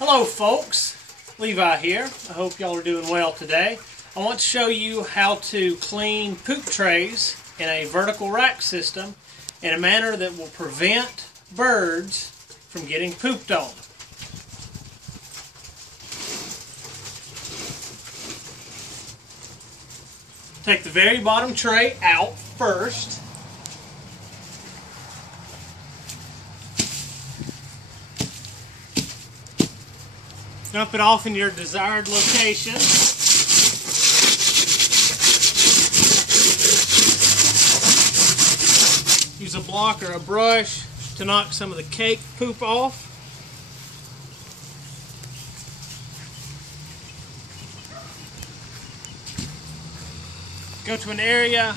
Hello folks, Levi here. I hope y'all are doing well today. I want to show you how to clean poop trays in a vertical rack system in a manner that will prevent birds from getting pooped on. Take the very bottom tray out first. Dump it off in your desired location. Use a block or a brush to knock some of the cake poop off. Go to an area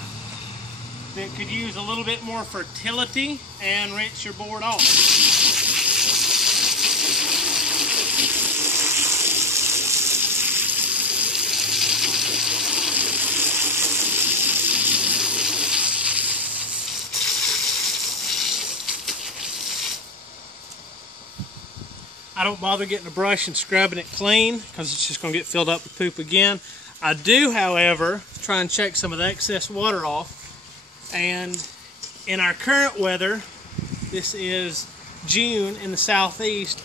that could use a little bit more fertility and rinse your board off. I don't bother getting a brush and scrubbing it clean because it's just going to get filled up with poop again. I do, however, try and check some of the excess water off. And in our current weather, this is June in the southeast,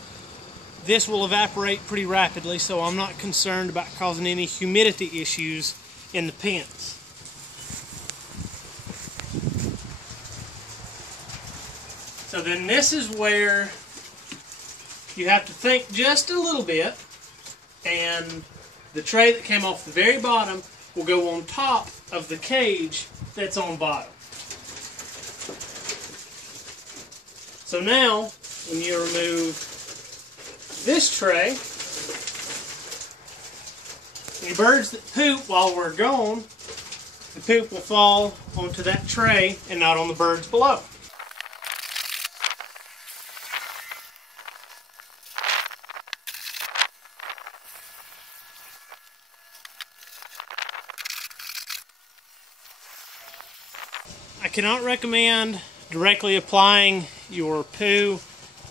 this will evaporate pretty rapidly, so I'm not concerned about causing any humidity issues in the pens. So then this is where you have to think just a little bit, and the tray that came off the very bottom will go on top of the cage that's on bottom. So now, when you remove this tray, any birds that poop while we're gone, the poop will fall onto that tray and not on the birds below. I cannot recommend directly applying your poo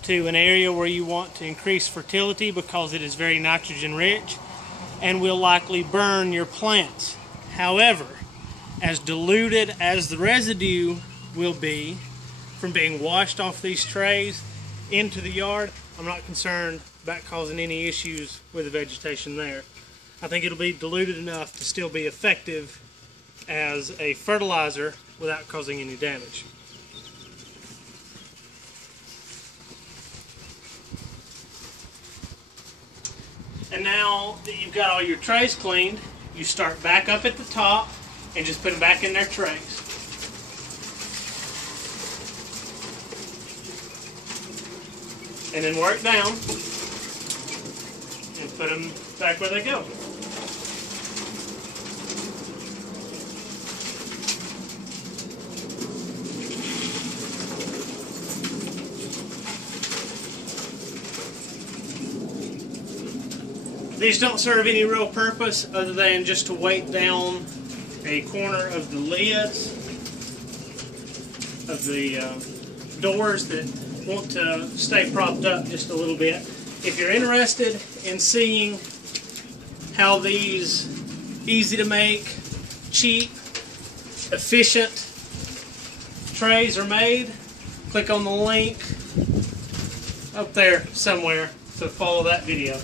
to an area where you want to increase fertility because it is very nitrogen rich and will likely burn your plants. However, as diluted as the residue will be from being washed off these trays into the yard, I'm not concerned about causing any issues with the vegetation there. I think it'll be diluted enough to still be effective as a fertilizer without causing any damage. And now that you've got all your trays cleaned, you start back up at the top and just put them back in their trays. And then work down and put them back where they go. These don't serve any real purpose other than just to weight down a corner of the lids of the doors that want to stay propped up just a little bit. If you're interested in seeing how these easy to make, cheap, efficient trays are made, click on the link up there somewhere to follow that video.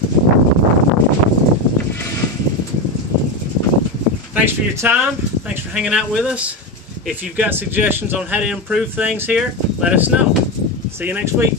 Thanks for your time. Thanks for hanging out with us. If you've got suggestions on how to improve things here, let us know. See you next week.